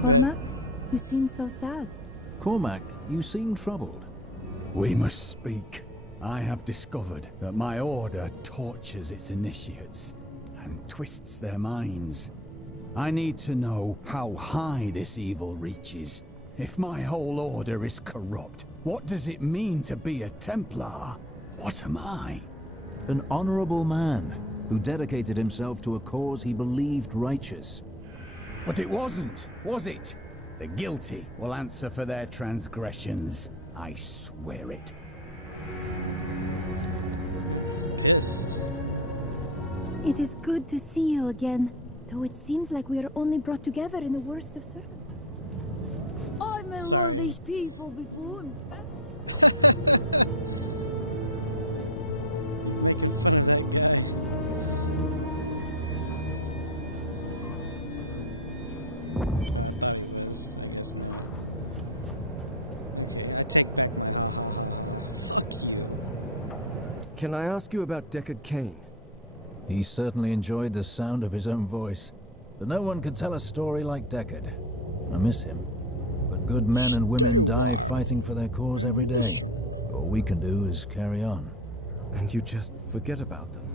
Cormac, you seem so sad. Cormac, you seem troubled. We must speak. I have discovered that my order tortures its initiates and twists their minds. I need to know how high this evil reaches. If my whole order is corrupt, what does it mean to be a Templar? What am I? An honorable man who dedicated himself to a cause he believed righteous. But it wasn't, was it? The guilty will answer for their transgressions. I swear it. It is good to see you again, though it seems like we are only brought together in the worst of circumstances. I've met a lot of these people before. Can I ask you about Deckard Cain? He certainly enjoyed the sound of his own voice, but no one could tell a story like Deckard. I miss him, but good men and women die fighting for their cause every day. All we can do is carry on. And you just forget about them?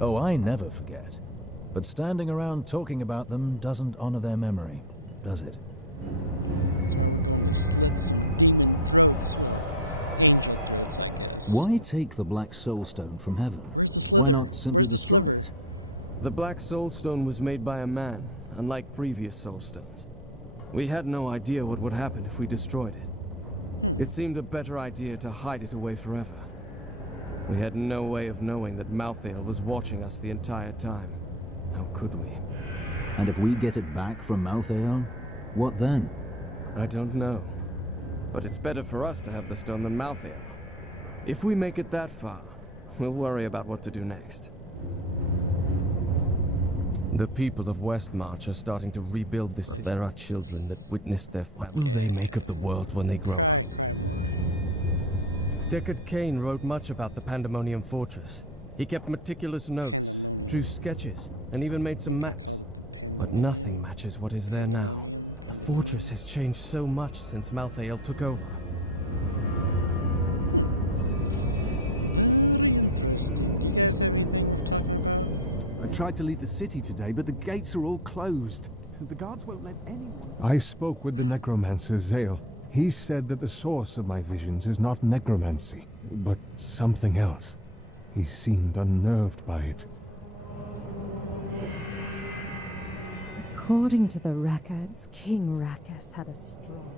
Oh, I never forget. But standing around talking about them doesn't honor their memory, does it? Why take the Black Soulstone from heaven? Why not simply destroy it? The Black Soulstone was made by a man, unlike previous Soulstones. We had no idea what would happen if we destroyed it. It seemed a better idea to hide it away forever. We had no way of knowing that Malthael was watching us the entire time. How could we? And if we get it back from Malthael, what then? I don't know. But it's better for us to have the stone than Malthael. If we make it that far, we'll worry about what to do next. The people of Westmarch are starting to rebuild the city. There are children that witnessed their family. What will they make of the world when they grow up? Deckard Cain wrote much about the Pandemonium Fortress. He kept meticulous notes, drew sketches, and even made some maps. But nothing matches what is there now. The fortress has changed so much since Malthael took over. I tried to leave the city today, but the gates are all closed. The guards won't let anyone... I spoke with the necromancer Zale. He said that the source of my visions is not necromancy, but something else. He seemed unnerved by it. According to the records, King Rakus had a strong...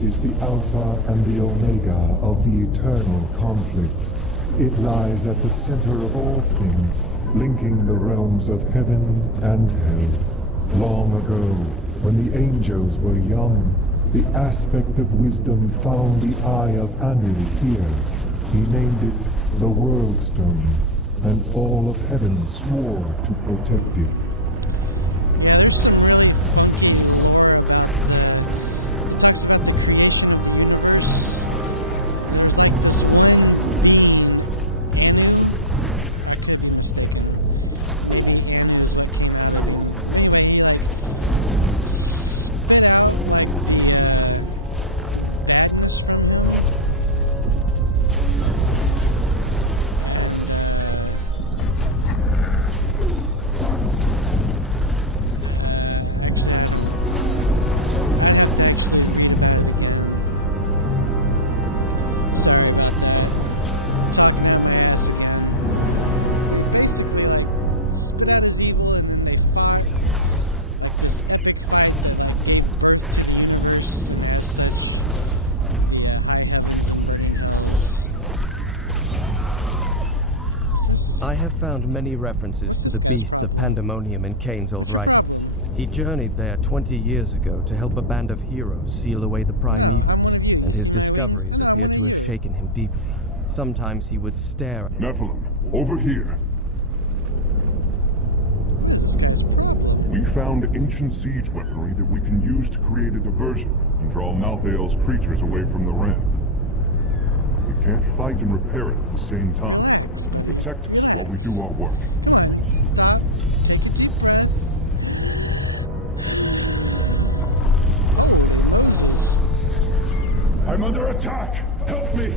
Is the Alpha and the Omega of the eternal conflict. It lies at the center of all things, linking the realms of heaven and hell. Long ago, when the angels were young, the aspect of wisdom found the eye of Anu here. He named it the World Stone, and all of heaven swore to protect it. I have found many references to the beasts of Pandemonium in Cain's old writings. He journeyed there 20 years ago to help a band of heroes seal away the prime evils, and his discoveries appear to have shaken him deeply. Sometimes he would stare. Nephilim, over here. We found ancient siege weaponry that we can use to create a diversion and draw Malthael's creatures away from the ramp. We can't fight and repair it at the same time. Protect us while we do our work. I'm under attack! Help me!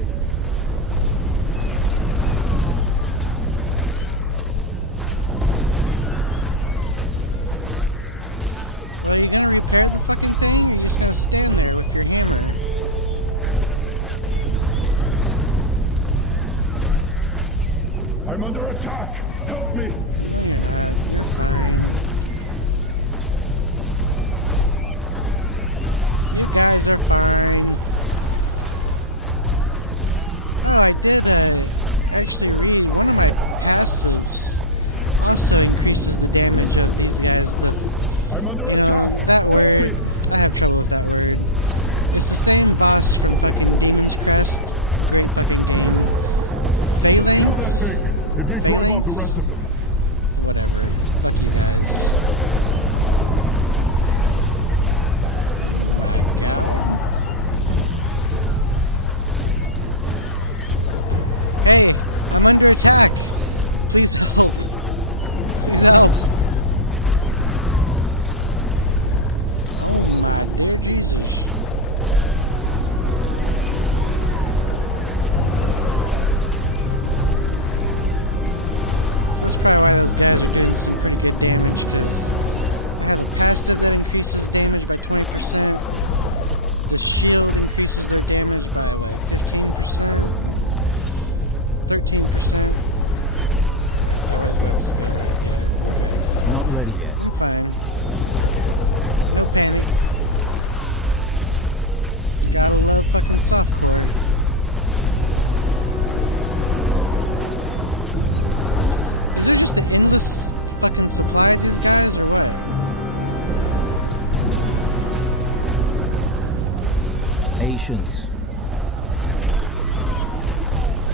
I'm under attack! Help me! I'm under attack! Help me! Kill that thing! It may drive off the rest of them. Ready yet. Patience.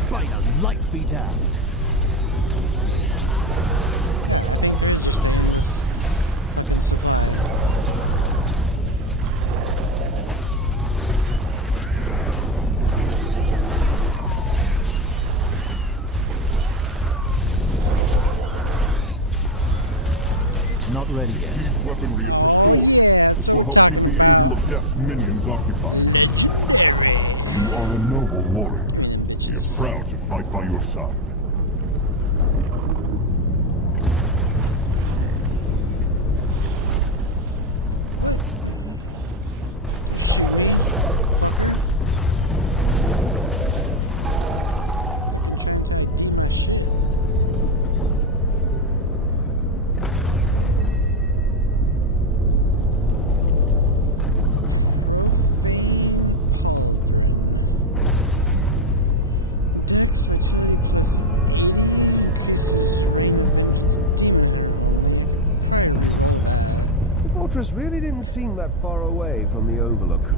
By the light be damned. Not ready yet. Siege weaponry is restored. This will help keep the Angel of Death's minions occupied. You are a noble warrior. We are proud to fight by your side. The fortress really didn't seem that far away from the Overlook.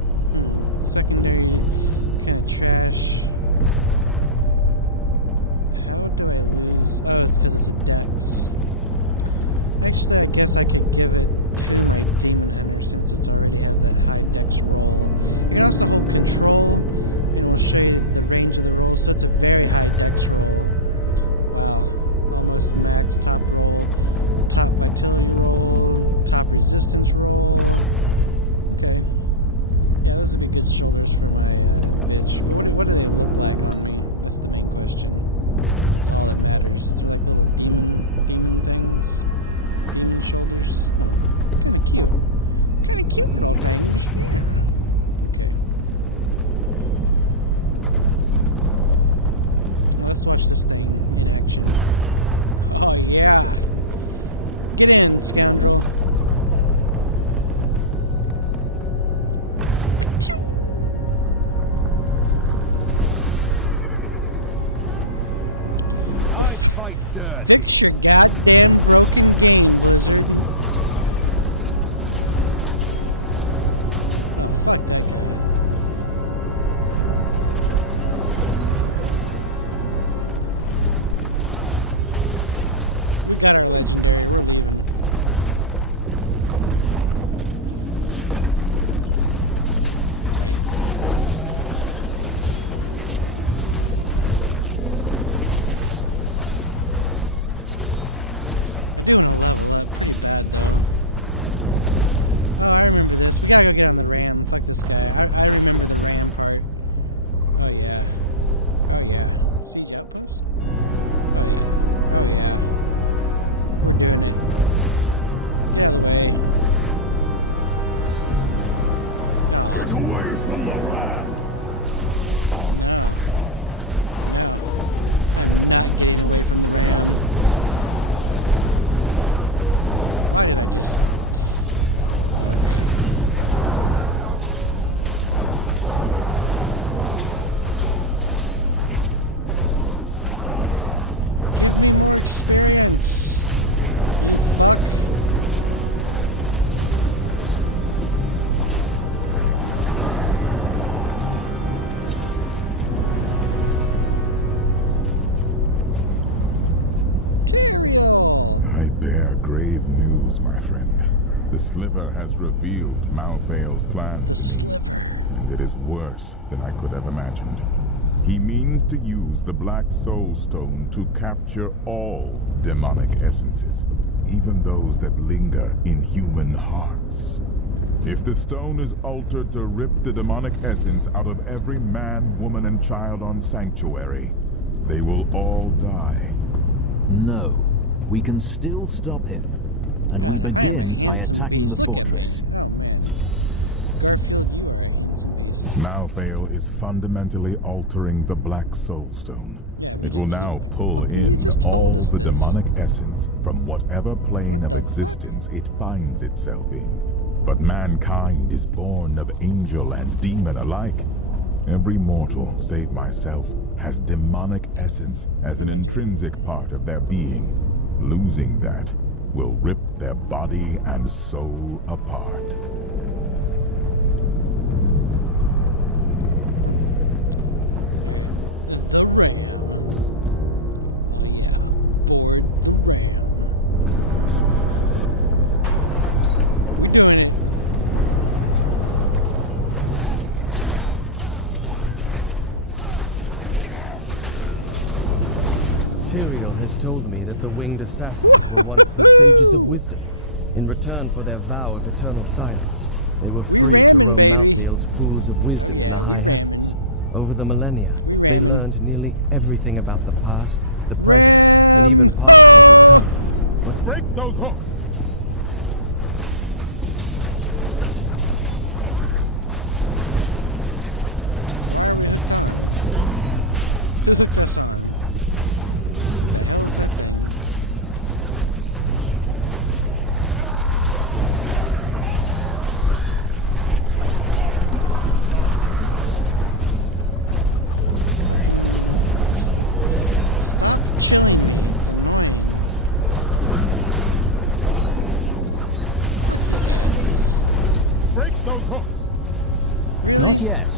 fight dirty. Get away from the rat! Grave news, my friend. The Sliver has revealed Malthael's plan to me, and it is worse than I could have imagined. He means to use the Black Soul Stone to capture all demonic essences, even those that linger in human hearts. If the stone is altered to rip the demonic essence out of every man, woman, and child on Sanctuary, they will all die. No. We can still stop him, and we begin by attacking the fortress. Malthael is fundamentally altering the Black Soul Stone. It will now pull in all the demonic essence from whatever plane of existence it finds itself in. But mankind is born of angel and demon alike. Every mortal, save myself, has demonic essence as an intrinsic part of their being. Losing that will rip their body and soul apart. Tyrael has told me that the winged assassins were once the sages of wisdom. In return for their vow of eternal silence, they were free to roam Malthael's pools of wisdom in the high heavens. Over the millennia, they learned nearly everything about the past, the present, and even part of what would come. Let's break those hooks! Not yet.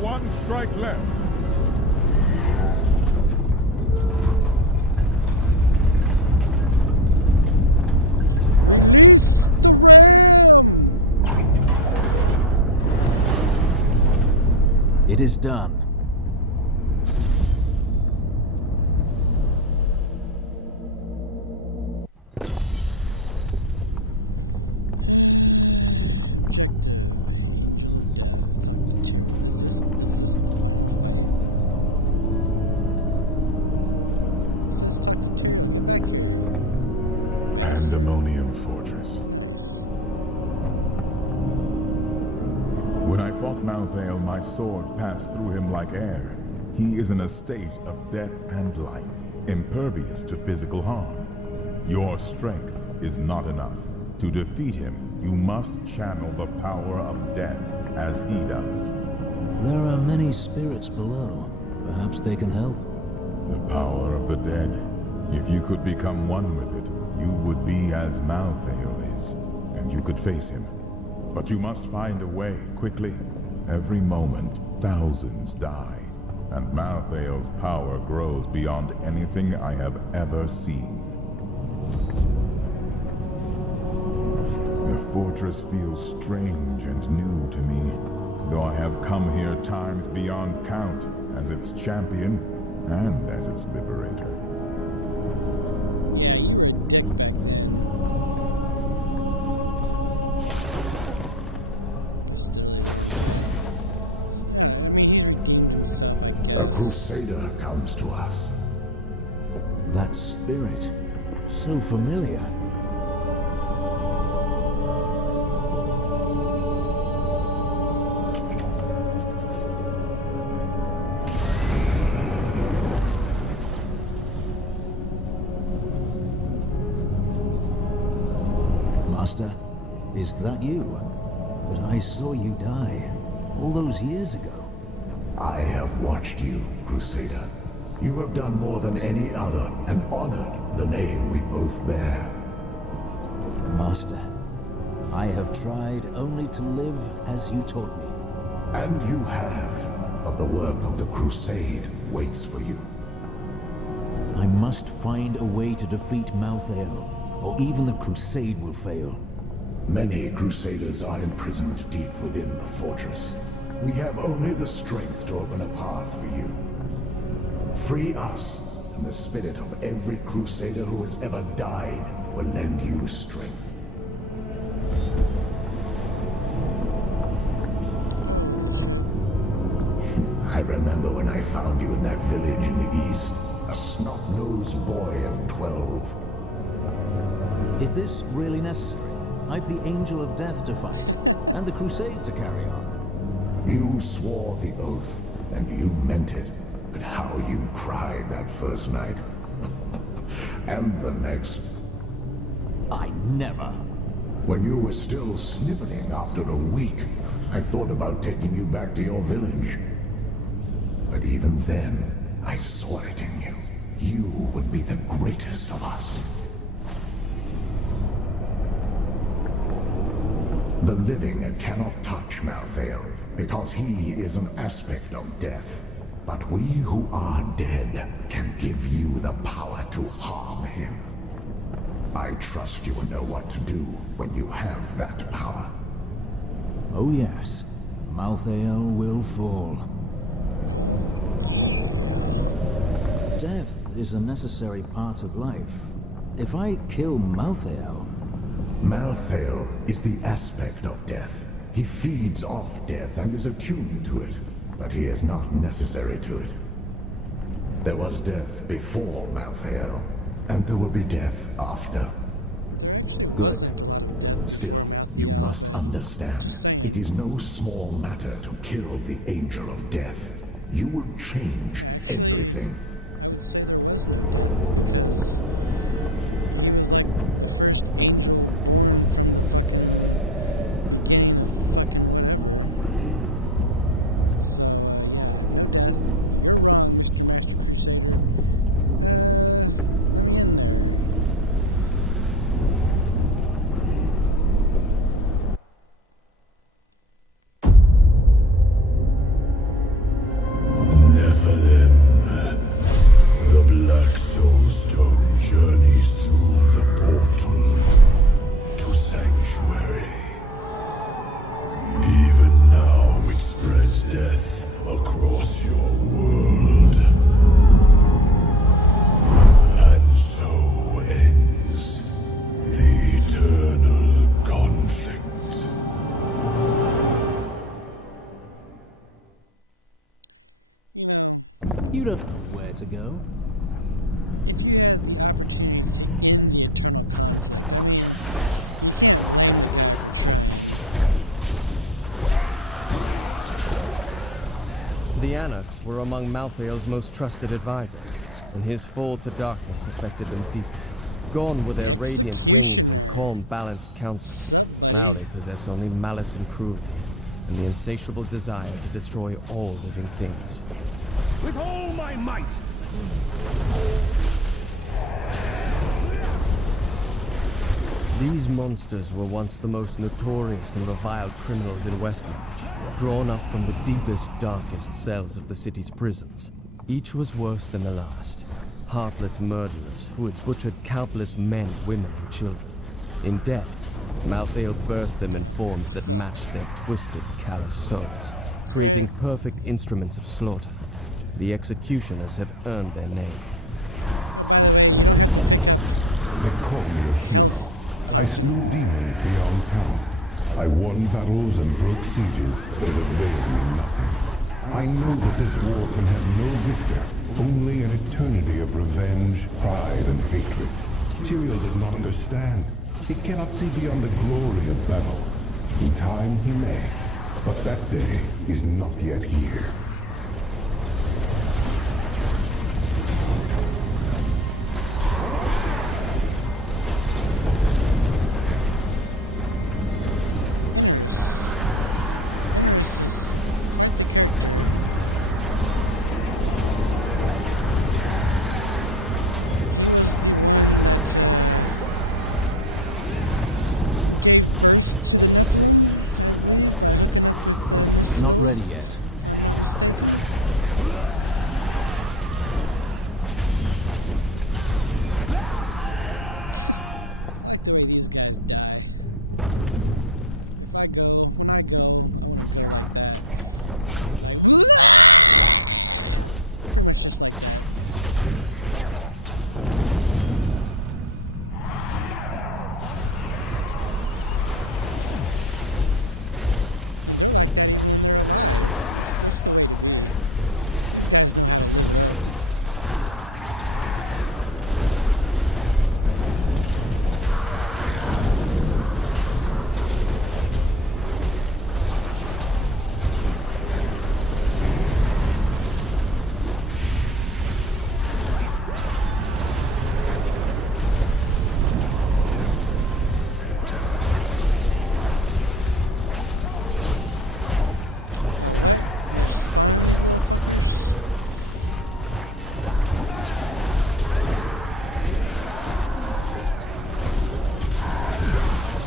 One strike left. It is done. Pandemonium Fortress. When I fought Malthael, my sword passed through him like air. He is in a state of death and life, impervious to physical harm. Your strength is not enough. To defeat him, you must channel the power of death as he does. There are many spirits below. Perhaps they can help. The power of the dead. If you could become one with it, you would be as Malthael is, and you could face him. But you must find a way, quickly. Every moment, thousands die, and Malthael's power grows beyond anything I have ever seen. The fortress feels strange and new to me, though I have come here times beyond count as its champion and as its liberator. A crusader comes to us. That spirit. So familiar. Master, is that you? But I saw you die all those years ago. I have watched you, Crusader. You have done more than any other and honored the name we both bear. Master, I have tried only to live as you taught me. And you have, but the work of the Crusade waits for you. I must find a way to defeat Malthael, or even the Crusade will fail. Many Crusaders are imprisoned deep within the fortress. We have only the strength to open a path for you. Free us, and the spirit of every Crusader who has ever died will lend you strength. I remember when I found you in that village in the east, a snot-nosed boy of 12. Is this really necessary? I've the Angel of Death to fight, and the Crusade to carry on. You swore the oath, and you meant it. But how you cried that first night. And the next. I never. When you were still sniveling after a week, I thought about taking you back to your village. But even then, I saw it in you. You would be the greatest of us. The living cannot touch Malthael, because he is an aspect of death. But we who are dead can give you the power to harm him. I trust you will know what to do when you have that power. Oh yes, Malthael will fall. Death is a necessary part of life. If I kill Malthael... Malthael is the aspect of death. He feeds off death and is attuned to it, but he is not necessary to it. There was death before Malthael, and there will be death after. Good. Still, you must understand, it is no small matter to kill the Angel of Death. You will change everything. Death across to go? The Anarchs were among Malthael's most trusted advisors, and his fall to darkness affected them deeply. Gone were their radiant wings and calm, balanced counsel. Now they possess only malice and cruelty, and the insatiable desire to destroy all living things. With all my might! These monsters were once the most notorious and reviled criminals in Westmarch, drawn up from the deepest, darkest cells of the city's prisons. Each was worse than the last. Heartless murderers who had butchered countless men, women, and children. In death, Malthael birthed them in forms that matched their twisted, callous souls, creating perfect instruments of slaughter. The executioners have earned their name. They call me a hero. I slew demons beyond count. I won battles and broke sieges, but it availed me nothing. I know that this war can have no victor, only an eternity of revenge, pride, and hatred. Tyrael does not understand. He cannot see beyond the glory of battle. In time he may, but that day is not yet here. Not ready yet.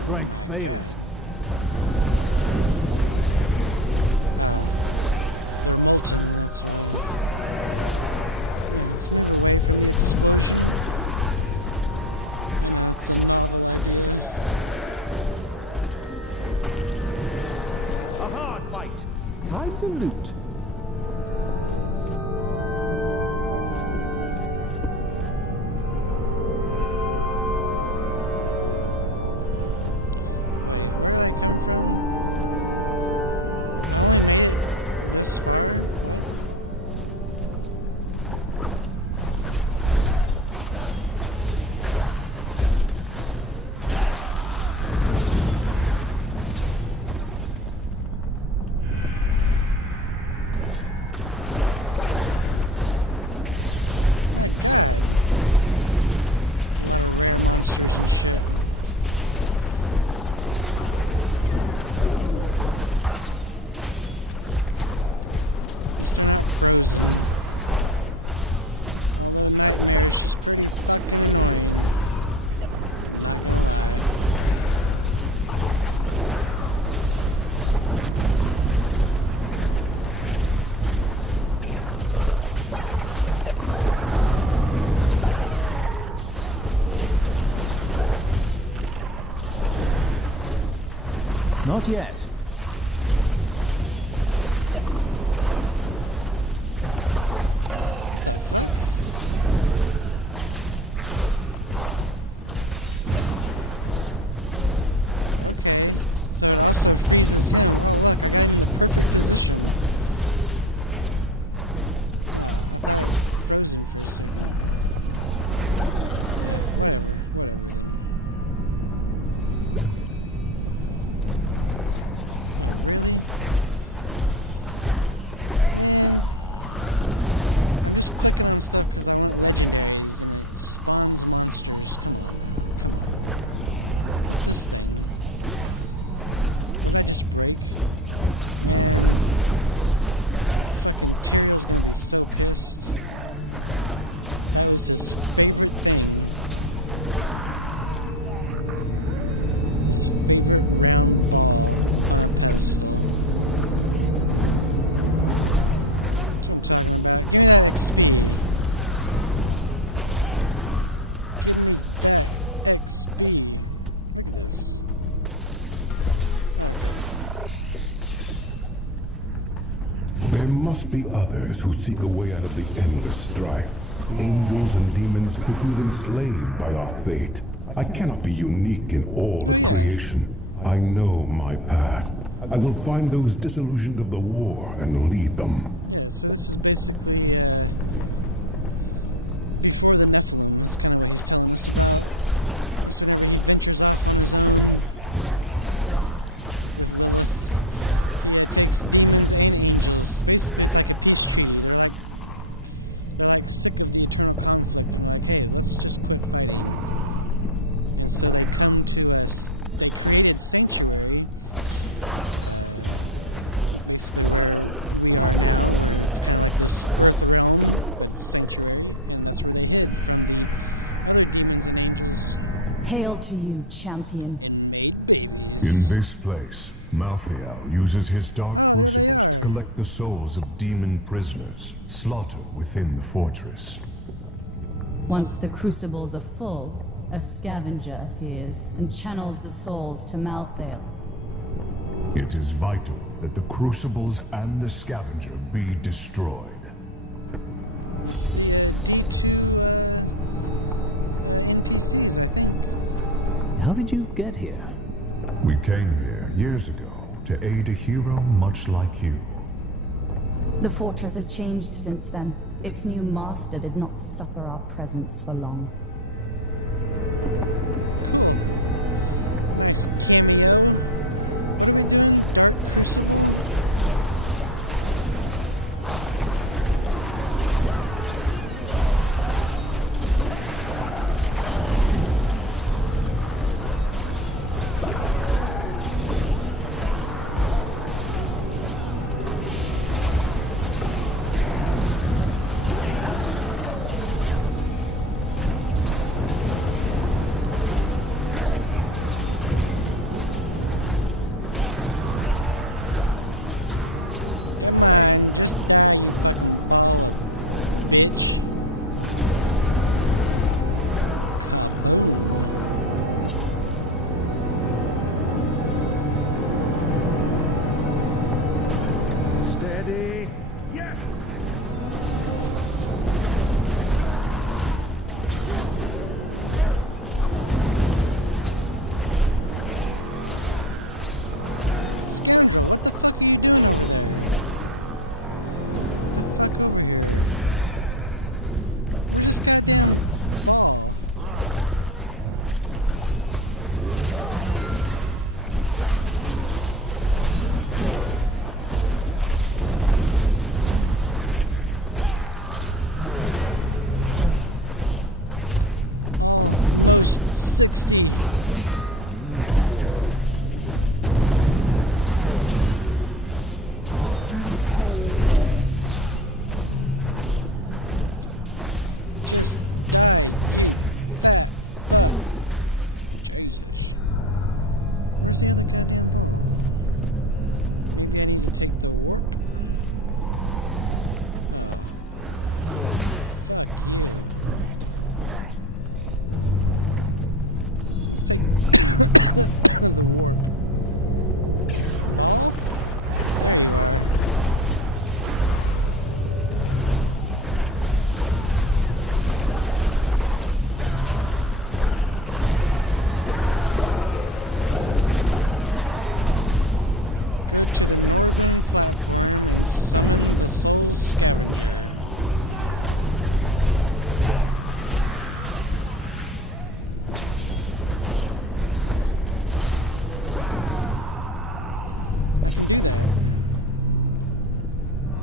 Strength fails. A hard fight! Time to loot. Not yet. must be others who seek a way out of the endless strife. Angels and demons who feel enslaved by our fate. I cannot be unique in all of creation. I know my path. I will find those disillusioned of the war and lead them. Hail to you, champion. In this place, Malthael uses his dark crucibles to collect the souls of demon prisoners slaughtered within the fortress. Once the crucibles are full, a scavenger appears and channels the souls to Malthael. It is vital that the crucibles and the scavenger be destroyed. How did you get here? We came here years ago to aid a hero much like you. The fortress has changed since then. Its new master did not suffer our presence for long.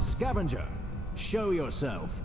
Scavenger, show yourself.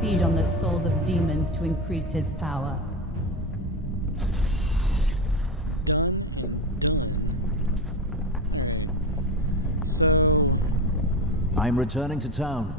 feed on the souls of demons to increase his power. I'm returning to town.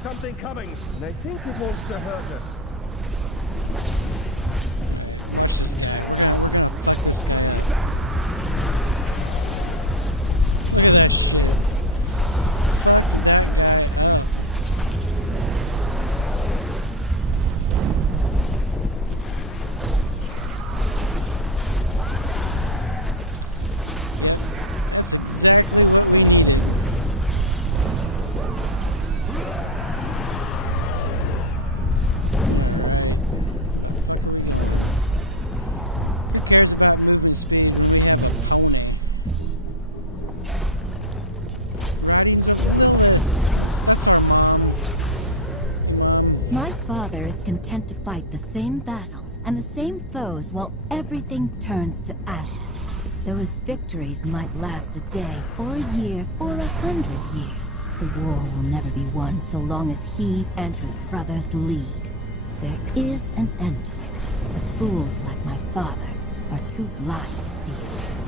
something coming, and I think it wants to hurt us. father is content to fight the same battles and the same foes while everything turns to ashes. Though his victories might last a day, or a year, or 100 years, the war will never be won so long as he and his brothers lead. There is an end to it, but fools like my father are too blind to see it.